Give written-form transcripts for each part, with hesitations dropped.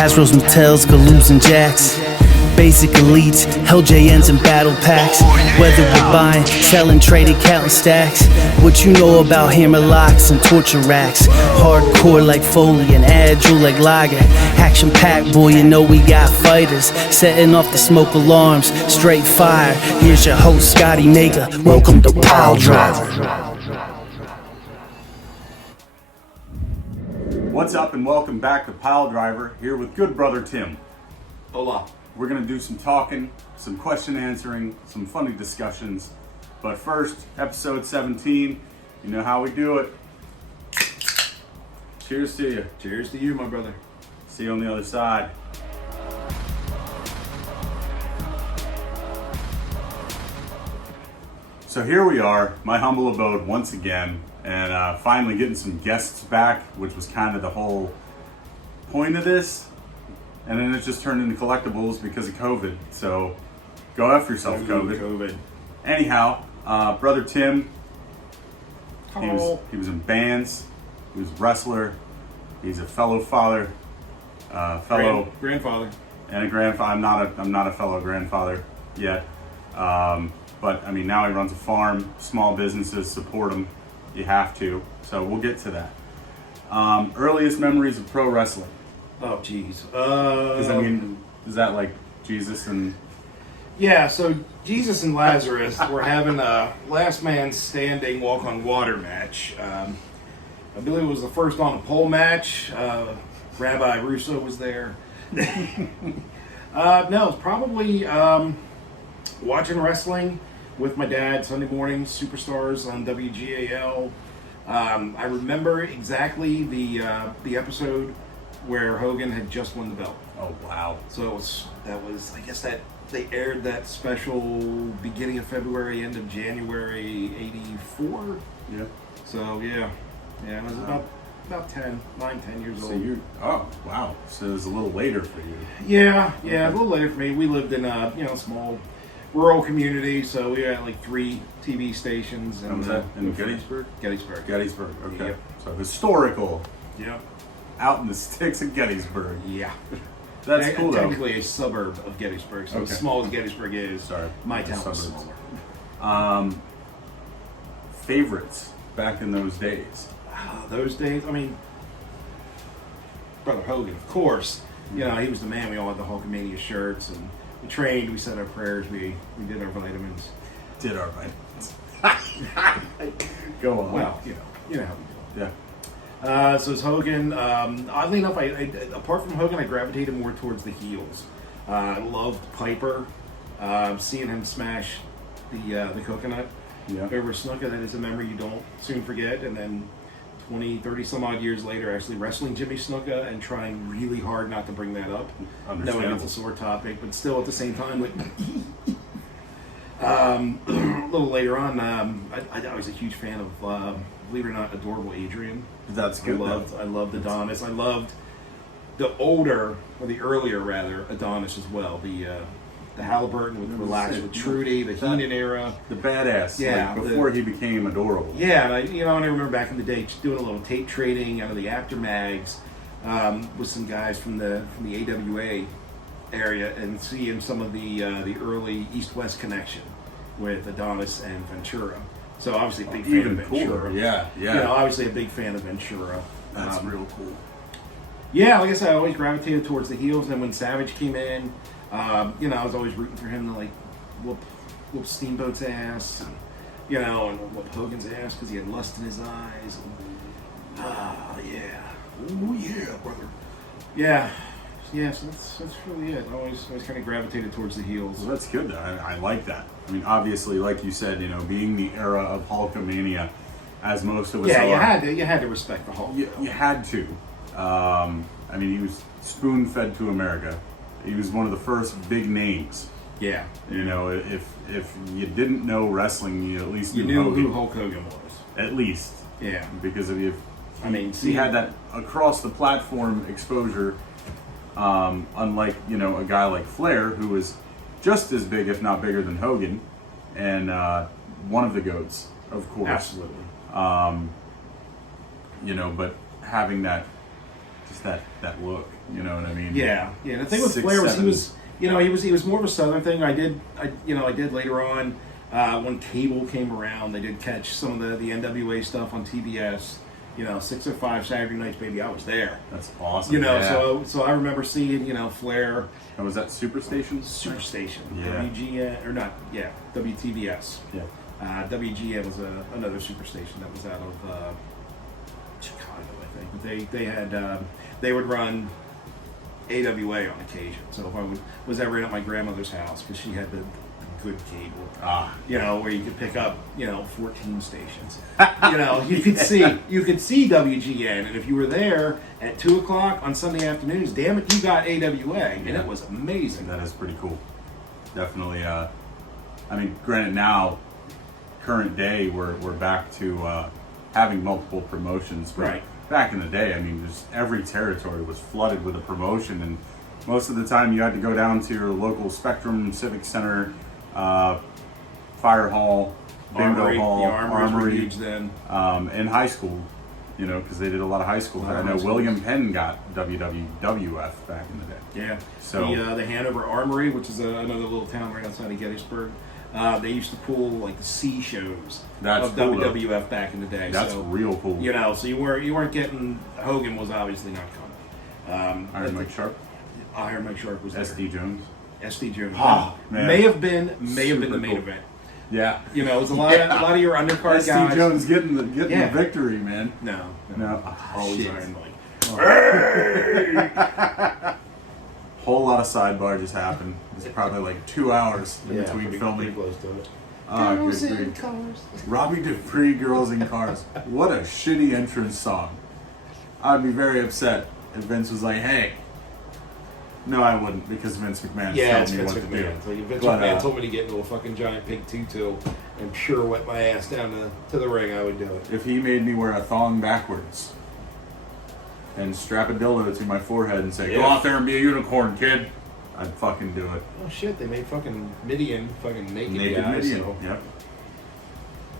Hasbro's, Mattels, Galoobs, and Jacks. Basic elites, LJNs and battle packs. Whether we're buying, selling, trading, counting stacks. What you know about hammer locks and torture racks? Hardcore like Foley and agile like Lager. Action packed, boy, you know we got fighters. Setting off the smoke alarms, straight fire. Here's your host, Scotty Maker. Welcome to PileDriver. What's up and welcome back to PileDriver, here with good brother Tim. Hola. We're going to do some talking, some question answering, some funny discussions. But first, episode 17, you know how we do it. Cheers to you. Cheers to you, my brother. See you on the other side. So here we are, my humble abode once again, and finally getting some guests back, which was kind of the whole point of this. And then it just turned into collectibles because of COVID. So go F yourself, COVID. Anyhow, brother Tim, he was in bands, he was a wrestler, he's a fellow father, grandfather, and a grandfather. I'm not a fellow grandfather yet, but I mean now he runs a farm, small businesses, support him. You have to. So we'll get to that. Earliest memories of pro wrestling. Oh, geez. Because I mean, is that like Jesus and... Yeah, so Jesus and Lazarus were having a last man standing walk on water match. I believe it was the first on the pole match. Rabbi Russo was there. No, it was probably watching wrestling with my dad Sunday mornings, Superstars on WGAL. I remember exactly the episode where Hogan had just won the belt. Oh wow! So that was I guess that they aired that special beginning of February, end of January '84. Yeah. So yeah, I was about 10 years old. So oh wow! So it was a little later for you. Yeah, a little later for me. We lived in a small rural community, so we had like 3 TV stations. And was that in Gettysburg? Gettysburg. Okay. Yep. So historical. Yeah. Out in the sticks of Gettysburg. Yeah. That's cool though. Technically a suburb of Gettysburg. So okay. As small as Gettysburg is, my town was suburbs. smaller. Favorites back in those days? Those days, I mean, Brother Hogan, of course. You know, he was the man. We all had the Hulkamania shirts, and we trained, we said our prayers, we did our vitamins. Did our vitamins. Go on. Well, you know how we do it. Yeah. So it's Hogan. Oddly enough, I apart from Hogan, I gravitated more towards the heels. I loved Piper. Seeing him smash the coconut over Snuka, that is a memory you don't soon forget. And then 20, 30 some odd years later, actually wrestling Jimmy Snuka and trying really hard not to bring that up. Knowing it's a sore topic, but still at the same time, like a little later on, I was a huge fan of, believe it or not, adorable Adrian. That's good. I loved Adonis. I loved the older, or the earlier rather, Adonis as well. The Halliburton with Relax with Trudy, the Heenan era, the badass. Yeah, like before he became adorable. Yeah, and I remember back in the day just doing a little tape trading out of the after mags with some guys from the AWA area and seeing some of the early East-West connection with Adonis and Ventura. So obviously a big fan of Ventura. Cooler. Yeah. You know, obviously a big fan of Ventura. That's real cool. Yeah, like I said, I always gravitated towards the heels. And when Savage came in, I was always rooting for him to like whoop Steamboat's ass, and whoop Hogan's ass because he had lust in his eyes. Oh yeah, brother. Yeah. Yeah, so that's really it. I always kind of gravitated towards the heels. Well, that's good. I like that. I mean, obviously, like you said, being the era of Hulkamania, as most of us are. Yeah, you had to respect the Hulk. You had to. I mean, he was spoon-fed to America. He was one of the first big names. Yeah. If you didn't know wrestling, you at least knew Hogan. who Hulk Hogan was. At least. Yeah. Because he he had that across the platform exposure. Unlike a guy like Flair, who was just as big, if not bigger than Hogan, and one of the GOATs, of course. Absolutely. But having that Just that look, you know what I mean? Yeah. The thing with 6'7". Flair was he was more of a Southern thing. I did later on when cable came around. They did catch some of the NWA stuff on TBS. 605 Saturday nights, baby. I was there. That's awesome. So I remember seeing Flair. And was that Superstation? Superstation. Yeah. WGN or not? Yeah. WTBS. Yeah. WGN was another superstation that was out of Chicago, I think. But they had they would run AWA on occasion. So if I was ever at my grandmother's house, because she had the good cable, where you could pick up 14 stations. You could see WGN, and if you were there at 2:00 on Sunday afternoons, damn it, you got AWA, and it was amazing. That is pretty cool. Definitely. Granted, now current day we're back to having multiple promotions, but right. Back in the day, just every territory was flooded with a promotion, and most of the time you had to go down to your local Spectrum Civic Center, Fire Hall, Bingo Hall, the Armories were Armory, huge then. in high school, because they did a lot of high school. I know William Penn got WWF back in the day. Yeah. So the Hanover Armory, which is another little town right outside of Gettysburg, they used to pull like the C shows of cool, WWF back in the day. That's real cool. So you weren't getting Hogan was obviously not coming. Iron Mike Sharp. Iron Mike Sharp was there. SD Jones. SD Jones. Oh, man. May have been the Super main cool. event. Yeah. It was a lot of your undercard SD guys. Jones getting the victory, man. No. Always Shit. Iron Mike. Whole lot of sidebar just happened. It's probably like 2 hours in between pretty filming. close to it. Girls in cars. Robbie Dupree, Girls in Cars. What a shitty entrance song. I'd be very upset if Vince was like, hey. No, I wouldn't, because Vince McMahon It's told me Vince what to McMahon. do. So Vince But, McMahon told me to get into a fucking giant pink tutu and sure wet my ass down to the ring, I would do it. If he made me wear a thong backwards and strap a dildo to my forehead and say, go out there and be a unicorn, kid, I'd fucking do it. Oh shit, they made fucking Midian fucking naked Midian. So. Yep.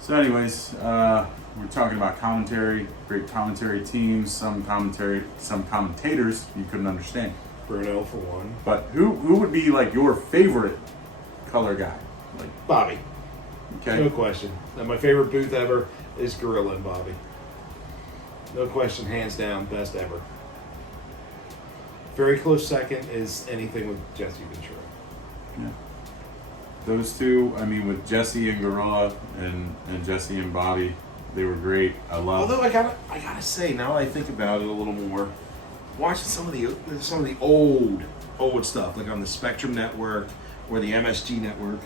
So anyways, we're talking about commentary, great commentary teams, some commentators you couldn't understand. Bruno for one. But who would be like your favorite color guy? Like Bobby. Okay. No question. And my favorite booth ever is Gorilla and Bobby. No question, hands down, best ever. Very close second is anything with Jesse Ventura. Yeah. Those two, with Jesse and Gorilla and Jesse and Bobby, they were great. I love. Although I gotta say, now I think about it a little more, watching some of the old stuff, like on the Spectrum Network or the MSG Network.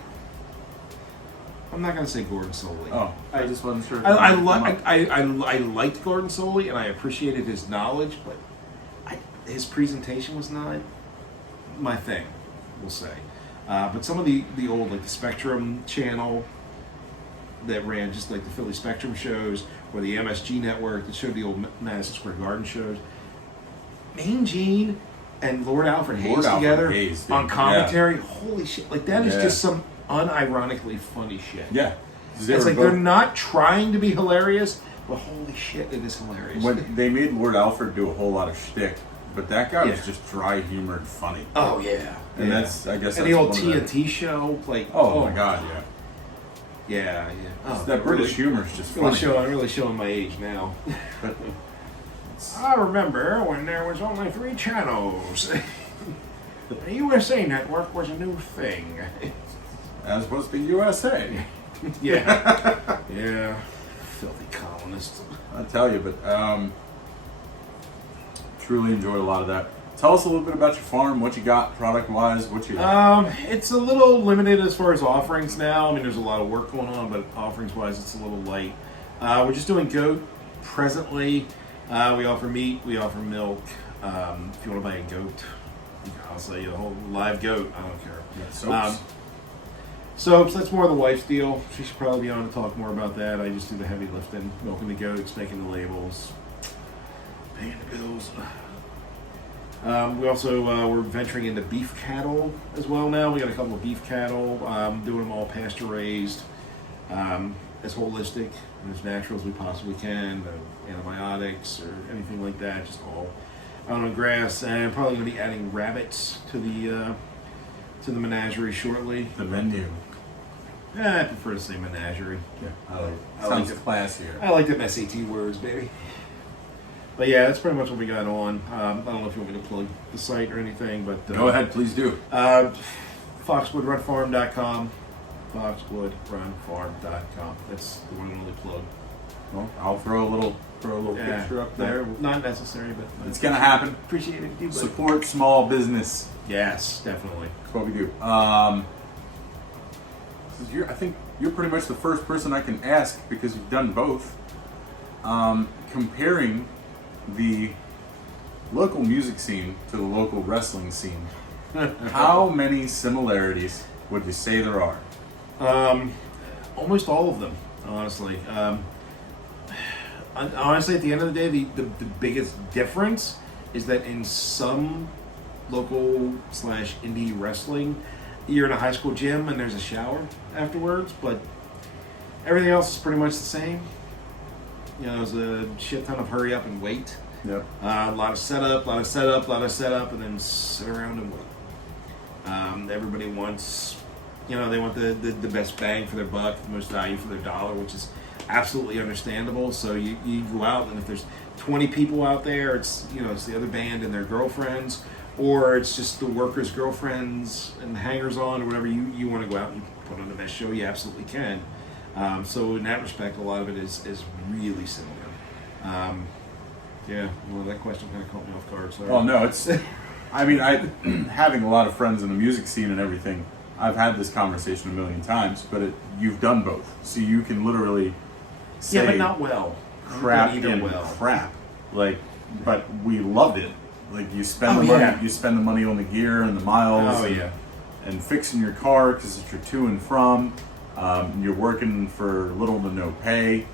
I'm not gonna say Gordon Soley. Oh, I just wasn't sure. I liked Gordon Soley and I appreciated his knowledge, but his presentation was not my thing, we'll say. But some of the old, like the Spectrum channel that ran just like the Philly Spectrum shows, or the MSG Network that showed the old Madison Square Garden shows, Mean Gene and Lord Alfred Hayes together on commentary, holy shit, like that is just some unironically funny shit. Yeah. It's like they're not trying to be hilarious, but holy shit, it is hilarious. When they made Lord Alfred do a whole lot of shtick, but that guy was just dry humor and funny. Oh yeah. And that's, I guess, and that's the old one TNT show, like oh my god, yeah. Oh, that British humor is just funny. I'm really showing my age now. But I remember when there was only 3 channels. The USA Network was a new thing. as opposed to USA. Yeah. Yeah. Filthy colonists. I tell you, but truly enjoyed a lot of that. Tell us a little bit about your farm, what you got product-wise, what you... It's a little limited as far as offerings now. There's a lot of work going on, but offerings-wise, it's a little light. We're just doing goat presently. We offer meat, we offer milk. If you want to buy a goat, I'll sell you a whole live goat. I don't care. Soaps. Soaps, that's more the wife's deal. She should probably be on to talk more about that. I just do the heavy lifting, milking the goats, making the labels, paying the bills. We also, we're venturing into beef cattle as well now. We got a couple of beef cattle, doing them all pasture raised, as holistic and as natural as we possibly can. No antibiotics or anything like that, just all out on grass, and probably going to be adding rabbits to the menagerie shortly. The menu. I prefer to say menagerie. Yeah, Sounds classier. I like them SAT words, baby. But yeah, that's pretty much what we got on. I don't know if you want me to plug the site or anything, but Go ahead, please do. FoxwoodRunFarm.com. FoxwoodRunFarm.com. That's the one and only plug. Well, I'll throw a little picture up there. Not necessary, but It's gonna happen. appreciate it if you do. Support small business. Yes, definitely. That's what we do. I think you're pretty much the first person I can ask because you've done both. Comparing the local music scene to the local wrestling scene, how many similarities would you say there are? Almost all of them, honestly. Honestly, at the end of the day, the biggest difference is that in some local / indie wrestling, you're in a high school gym and there's a shower afterwards, but everything else is pretty much the same. You know, there's a shit ton of hurry up and wait. Yep. A lot of setup, and then sit around and wait. Everybody wants, they want the best bang for their buck, the most value for their dollar, which is absolutely understandable. So you go out, and if there's 20 people out there, it's it's the other band and their girlfriends, or it's just the workers' girlfriends and hangers-on, or whatever. You want to go out and put on the best show you absolutely can. So in that respect, a lot of it is really similar. Yeah, well, that question kind of caught me off guard. Sorry. Well, no, it's. I mean, having a lot of friends in the music scene and everything, I've had this conversation a million times. But you've done both, so you can literally say, yeah, but not well. Crap Not either and well. crap. Like, but we loved it. Like you spend the money, you spend the money on the gear and the miles. And fixing your car because if you're to and from, you're working for little to no pay.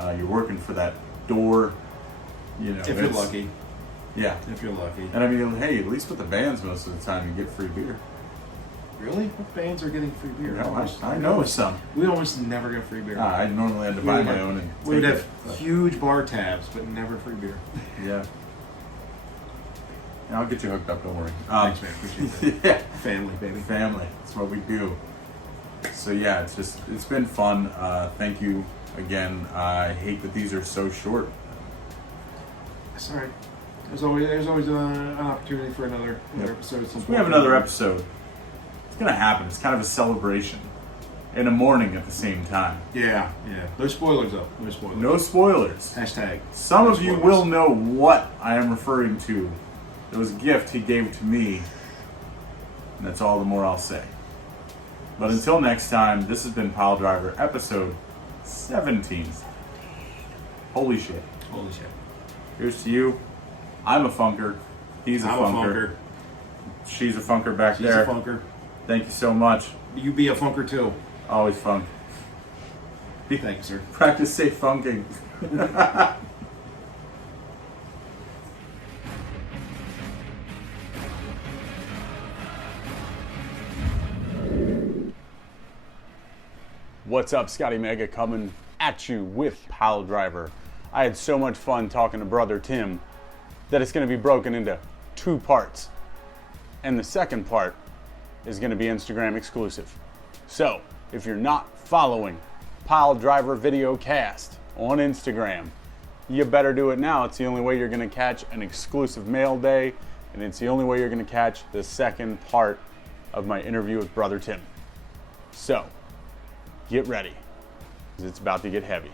You're working for that door. If you're lucky. Yeah. If you're lucky. And I mean, hey, at least with the bands, most of the time you get free beer. Really? What bands are getting free beer? No, I know some. We almost never get free beer. I normally had to buy my own. And we would have huge bar tabs, but never free beer. Yeah. I'll get you hooked up, don't worry. Thanks, man. Appreciate that. Yeah. Family, baby. Family. That's what we do. So yeah, it's been fun. Thank you again. I hate that these are so short. That's all right. There's always an opportunity for another episode at some point. We have another episode. It's gonna happen. It's kind of a celebration. In the morning at the same time. Yeah. No spoilers though. No spoilers. Hashtag. Some of you will know what I am referring to. It was a gift he gave to me. And that's all the more I'll say. But until next time, this has been PileDriver episode 17. Holy shit. Here's to you. I'm a funker. He's a funker. She's a funker back there. She's a funker. Thank you so much. You be a funker too. Always funk. Thanks, sir. Practice safe funking. What's up, Scotty Mega coming at you with PileDriver. I had so much fun talking to brother Tim that it's going to be broken into 2 parts. And the second part is going to be Instagram exclusive. So, if you're not following PileDriver Videocast on Instagram, you better do it now. It's the only way you're going to catch an exclusive mail day, and it's the only way you're going to catch the second part of my interview with brother Tim. So, get ready, because it's about to get heavy.